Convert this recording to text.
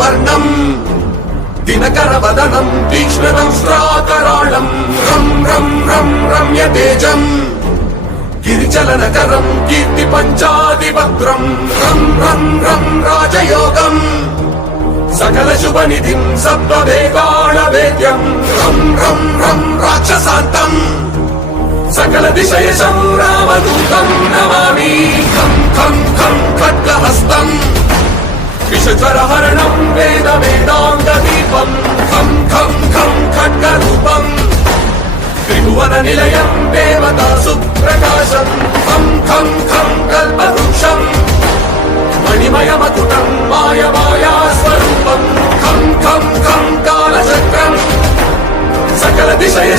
వర్ణం దినకరవదనం తీక్ష్ణదంష్ట్రాకరాళం రం రం రం రమ్య తేజం గిరిచలనకరం కీర్తి పంచాదిభద్రం రం రం రం రాజయోగం సకల శుభనిధిం సప్తవేగాళ వేద్యం రం రం రం రాక్షసాంతం సకల దిశయశం రామదూతం నమామి ఖం ఖం ఖం ఖడ్గహస్తం విషజ్వరహరణం వేద వేదాంగ దీపం ఖం ఖం ఖం ఖడ్గరూపం త్రిభువన నిలయం దేవతా సుప్రకాశం ఖం ఖం ఖం కల్పవృక్షం మణిమయమకుటం మాయమాయా స్వరూపం ఖం ఖం ఖం కాలచక్రం సకల దిశయ